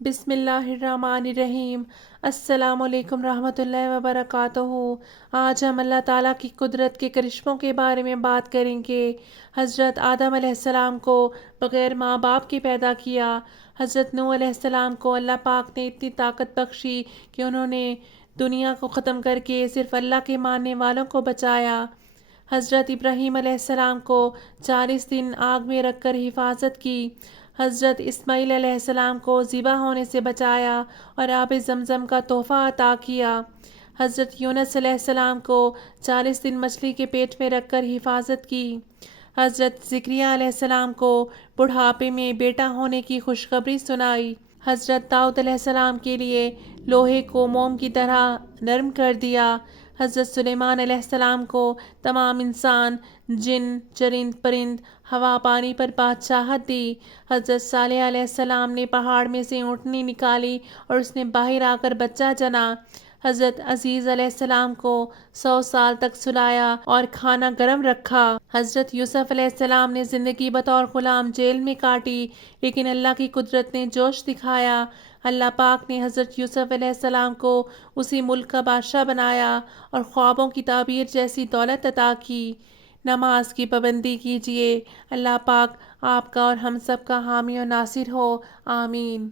بسم اللہ الرحمن الرحیم۔ السلام علیکم رحمۃ اللہ وبرکاتہ۔ آج ہم اللہ تعالیٰ کی قدرت کے کرشموں کے بارے میں بات کریں گے۔ حضرت آدم علیہ السلام کو بغیر ماں باپ کے پیدا کیا۔ حضرت نوح علیہ السلام کو اللہ پاک نے اتنی طاقت بخشی کہ انہوں نے دنیا کو ختم کر کے صرف اللہ کے ماننے والوں کو بچایا۔ حضرت ابراہیم علیہ السلام کو 40 دن آگ میں رکھ کر حفاظت کی۔ حضرت اسماعیل علیہ السلام کو ذبح ہونے سے بچایا اور آب زمزم کا تحفہ عطا کیا۔ حضرت یونس علیہ السلام کو 40 دن مچھلی کے پیٹ میں رکھ کر حفاظت کی۔ حضرت زکریا علیہ السلام کو بڑھاپے میں بیٹا ہونے کی خوشخبری سنائی۔ حضرت داؤد علیہ السلام کے لیے لوہے کو موم کی طرح نرم کر دیا۔ حضرت سلیمان علیہ السلام کو تمام انسان، جن، چرند پرند، ہوا پانی پر بادشاہت دی۔ حضرت صالح علیہ السلام نے پہاڑ میں سے اونٹنی نکالی اور اس نے باہر آ کر بچہ جنا۔ حضرت عزیز علیہ السلام کو 100 سال تک سلایا اور کھانا گرم رکھا۔ حضرت یوسف علیہ السلام نے زندگی بطور غلام جیل میں کاٹی، لیکن اللہ کی قدرت نے جوش دکھایا۔ اللہ پاک نے حضرت یوسف علیہ السلام کو اسی ملک کا بادشاہ بنایا اور خوابوں کی تعبیر جیسی دولت عطا کی۔ نماز کی پابندی کیجیے۔ اللہ پاک آپ کا اور ہم سب کا حامی و ناصر ہو، آمین۔